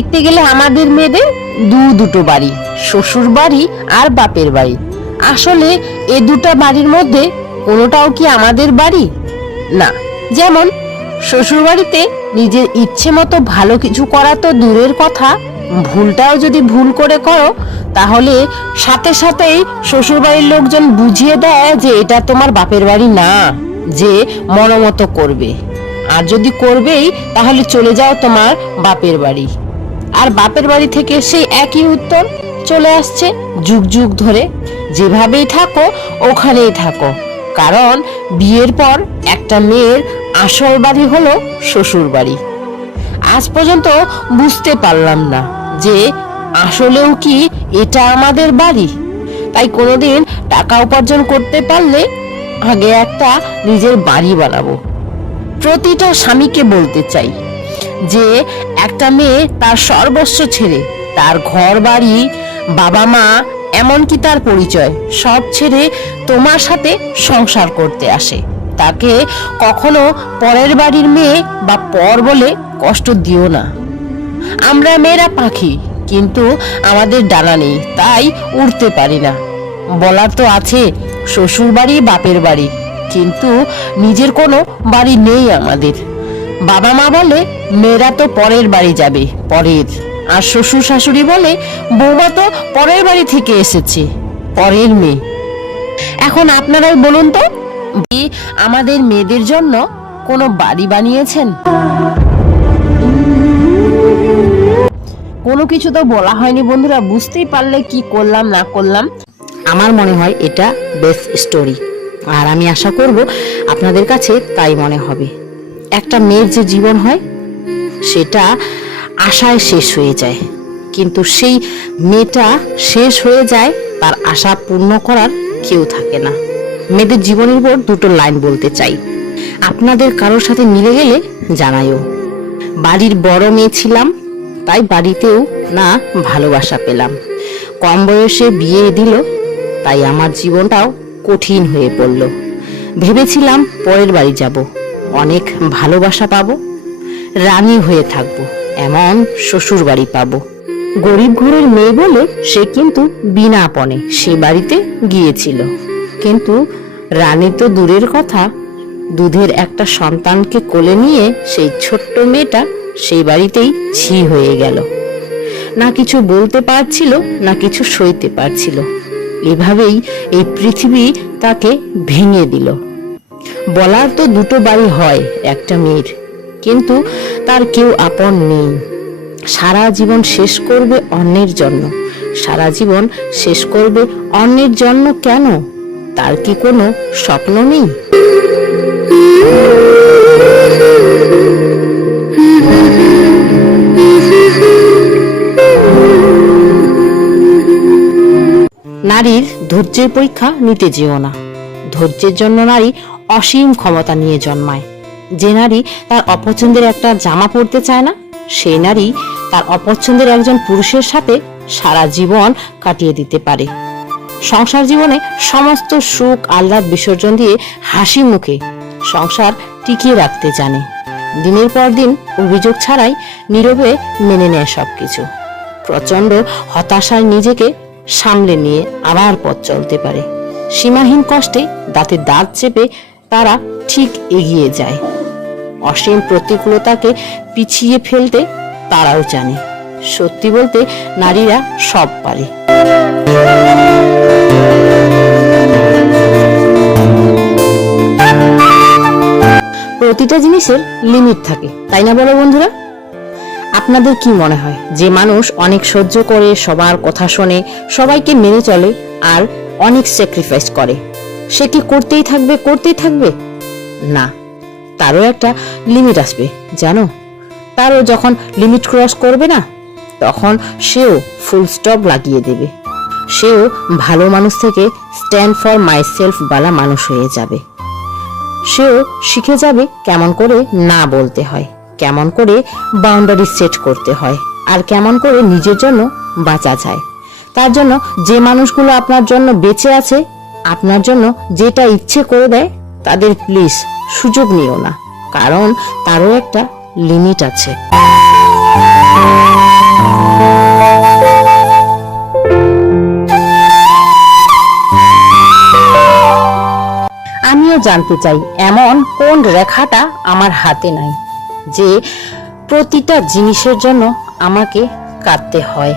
দেখতে গেলে আমাদের মেয়েদের দু দুটো বাড়ি, শ্বশুর বাড়ি আর বাপের বাড়ি। আসলে এ দুটো বাড়ির মধ্যে কোনোটাও কি আমাদের বাড়ি? না, যেমন শ্বশুর বাড়িতে নিজের ইচ্ছে মতো ভালো কিছু করা তো দূরের কথা, ভুলটাও যদি ভুল করে করো, তাহলে সাথে সাথেই শ্বশুর বাড়ির লোকজন বুঝিয়ে দেয় যে এটা তোমার বাপের বাড়ি না, যে মনোমতো করবে। আর যদি করবেই, তাহলে চলে যাও তোমার বাপের বাড়ি। আর বাপের বাড়ি থেকে সেই একই উত্তর চলে আসছে যুগ যুগ ধরে। যেভাবেই থাকো, ওখানেই থাকো। কারণ বিয়ের পর একটা মেয়ের আসল বাড়ি হলো শ্বশুর বাড়ি। আজ পর্যন্ত বুঝতে পারলাম না যে আসলেও কি এটা আমাদের বাড়ি? তাই কোনোদিন টাকা উপার্জন করতে পারলে আগে একটা নিজের বাড়ি বানাবো। প্রতিটা স্বামীকে বলতে চাই যে একটা মেয়ে তার সর্বস্ব ছেড়ে, তার ঘর বাড়ি বাবা মা এমনকি তার পরিচয়, সব ছেড়ে তোমার সাথে সংসার করতে আসে। তাকে কখনো পরের বাড়ির মেয়ে বা পর বলে কষ্ট দিও না। আমরা মেয়েরা পাখি, কিন্তু আমাদের ডানা নেই, তাই উড়তে পারি না। বলার তো আছে শ্বশুর বাড়ি বাপের বাড়ি, কিন্তু নিজের কোনো বাড়ি নেই আমাদের। বাবা মা বলে, মেয়েরা তো পরের বাড়ি যাবে, পরের। আর শ্বশুর শাশুড়ি বলে, বৌমা তো পরের বাড়ি থেকে এসেছে, পরের মেয়ে। এখন আপনারাই বলুন তো আমাদের মেয়েদের জন্য কোনো বাড়ি বানিয়েছেন? কোনো কিছু তো বলা হয়নি বন্ধুরা, বুঝতেই পারলে কি করলাম, না করলাম। আমার মনে হয় এটা বেস্ট স্টোরি আর আমি আশা করব আপনাদের কাছে তাই মনে হবে। একটা মেয়ের যে জীবন হয়, সেটা আশায় শেষ হয়ে যায়। কিন্তু সেই মেয়েটা শেষ হয়ে যায়, তার আশা পূর্ণ করার কেউ থাকে না। মেয়েদের জীবনের উপর দুটো লাইন বলতে চাই। আপনাদের কারোর সাথে মিলে গেলে জানাইও বাড়ির বড় মেয়ে ছিলাম, তাই বাড়িতেও না ভালোবাসা পেলাম। কম বয়সে বিয়ে দিল, তাই আমার জীবনটাও কঠিন হয়ে পড়ল। ভেবেছিলাম পরের বাড়ি যাব। অনেক ভালোবাসা পাবো, রানী হয়ে থাকব, এমন শ্বশুর বাড়ি পাবো। গরিব ঘরের মেয়ে বলে সে কিন্তু বিনা আপনে সে বাড়িতে গিয়েছিল। কিন্তু রানী তো দূরের কথা, দুধের একটা সন্তানকে কোলে নিয়ে সেই ছোট্ট মেয়েটা সেই বাড়িতেই ছি হয়ে গেল। না কিছু বলতে পারছিল, না কিছু সইতে পারছিল। এভাবেই এই পৃথিবী তাকে ভেঙে দিল। বলার তো দুটো বাড়ি হয়, একটা মেয়ের। কিন্তু তার কেউ আপন নেই। সারা জীবন শেষ করবে অন্যের জন্য। সারা জীবন শেষ করবে অন্যের জন্য কেন? তার কি কোনো স্বপ্ন নেই? নারীর ধৈর্যের পরীক্ষা নিতে যেও না। ধৈর্যের জন্য নারী অসীম ক্ষমতা নিয়ে জন্মায়। যে নারী তার অপছন্দের একটা জামা পরতে চায় না, সেই নারী তার অপছন্দের একজন পুরুষের সাথে সারা জীবন কাটিয়ে দিতে পারে। সংসার জীবনে সমস্ত সুখ, আহ্লাদ, বিসর্জন দিয়ে হাসি মুখে সংসার টিকিয়ে রাখতে জানে। দিনের পর দিন অভিযোগ ছাড়াই নীরবে মেনে নেয় সবকিছু। প্রচণ্ড হতাশায় নিজেকে সামলে নিয়ে আবার পথ চলতে পারে। সীমাহীন কষ্টে দাঁতে দাঁত চেপে তারা ঠিক এগিয়ে যায়। অসীম প্রতিকূলতাকে পিছিয়ে ফেলতে তারাও জানে। সত্যি বলতে নারীরা সব পারে। প্রতিটা জিনিসের লিমিট থাকে, তাই না বলো বন্ধুরা? আপনাদের কি মনে হয় যে মানুষ অনেক সহ্য করে, সবার কথা শোনে, সবাইকে মেনে চলে আর অনেক স্যাক্রিফাইস করে? সে কি করতেই থাকবে করতেই থাকবে? না, তারও একটা লিমিট আসবে, জানো? তারও যখন লিমিট ক্রস করবে না, তখন সেও ফুল স্টপ লাগিয়ে দেবে। সেও ভালো মানুষ থেকে স্ট্যান্ড ফর মাই সেলফ বালা মানুষ হয়ে যাবে। সেও শিখে যাবে কেমন করে না বলতে হয়, কেমন করে বাউন্ডারি সেট করতে হয়, আর কেমন করে নিজের জন্য বাঁচা যায়। তার জন্য যে মানুষগুলো আপনার জন্য বেঁচে আছে আপনার জন্য যেটা ইচ্ছে করে দেয়, তাদের প্লিজ সুযোগ নিও না, কারণ তারও একটা লিমিট আছে। আমিও জানতে চাই, এমন কোন রেখাটা আমার হাতে নাই, যে প্রতিটা জিনিসের জন্য আমাকে কাঁদতে হয়?